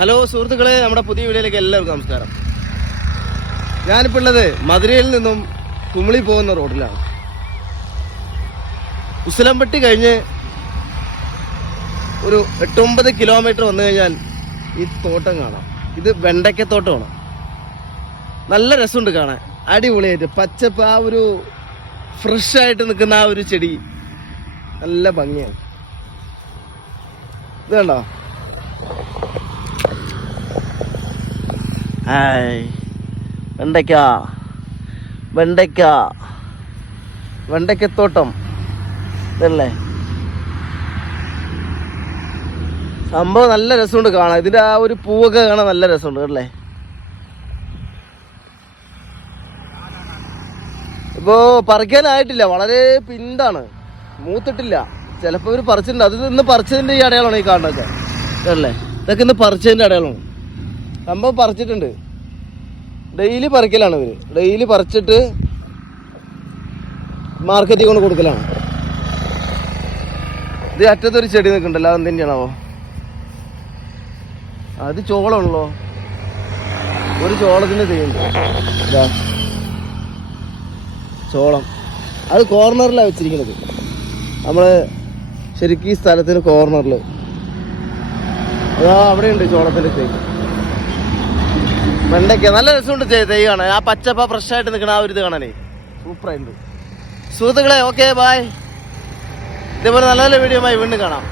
Hello സുഹൃത്തുക്കളെ, നമ്മുടെ പുതിയ വീഡിയോയിലേക്ക് എല്ലാവർക്കും നമസ്കാരം. ഞാനിപ്പോൾ ഉള്ളത് മധുരയിൽ നിന്നും കുമിളി പോകുന്ന റോഡിലാണ്. ഉസിലമ്പട്ടി കഴിഞ്ഞ് ഒരു 8-9 കിലോമീറ്റർ വന്നു കഴിഞ്ഞാൽ ഈ തോട്ടം കാണാം. ഇത് വെണ്ടയ്ക്കത്തോട്ടമാണ്. നല്ല രസമുണ്ട് കാണാൻ, അടിപൊളിയായിട്ട് പച്ചപ്പ്. ആ ഒരു ഫ്രഷ് ആയിട്ട് നിൽക്കുന്ന ആ ഒരു ചെടി നല്ല ഭംഗിയാണ്. ഇത് കണ്ടോ? വെണ്ടയ്ക്കത്തോട്ടം ഇതല്ലേ സംഭവം. നല്ല രസമുണ്ട് കാണാൻ. ഇതിന്റെ ആ ഒരു പൂവൊക്കെ കാണാൻ നല്ല രസമുണ്ട് അല്ലേ. ഇപ്പോ പറിക്കാനായിട്ടില്ല, വളരെ പിന്താണ്, മൂത്തിട്ടില്ല. ചിലപ്പോൾ ഇവർ പറിച്ചിട്ടുണ്ട്. അത് ഇന്ന് പറിച്ചതിന്റെ ഈ അടയാളമാണ് ഈ കാണുന്നതൊക്കെ അല്ലേ. ഇതൊക്കെ ഇന്ന് പറിച്ചതിന്റെ അടയാളമാണ്. സംഭവം പറിച്ചിട്ടുണ്ട്. ഡെയിലി പറിക്കലാണ് ഇവര്. ഡെയിലി പറിച്ചിട്ട് മാർക്കറ്റിൽ കൊണ്ട് കൊടുക്കലാണ്. ഇത് അറ്റത്തൊരു ചെടി നിൽക്കണ്ടല്ലോ, അത് എന്തിൻ്റെയാണോ? അത് ചോളമാണല്ലോ. ഒരു ചോളത്തിന് ചെയ്യുന്നുണ്ട്. ചോളം അത് കോർണറിലാണ് വെച്ചിരിക്കുന്നത്. നമ്മൾ ശരിക്കും ഈ സ്ഥലത്തിന് കോർണറിൽ അതാ അവിടെയുണ്ട് ചോളത്തിൻ്റെ തൈ. വെണ്ടയ്ക്ക നല്ല രസമുണ്ട് തൈ കാണാൻ. ആ പച്ചപ്പ ഫ്രഷായിട്ട് നിൽക്കണ ആ ഒരു ഇത് കാണാനേ സൂപ്പറായിട്ടുണ്ട്. സുഹൃത്തുക്കളെ, ഓക്കെ, ബായ്. ഇതേപോലെ നല്ല നല്ല വീഡിയോ ആയി വീണ്ടും കാണാം.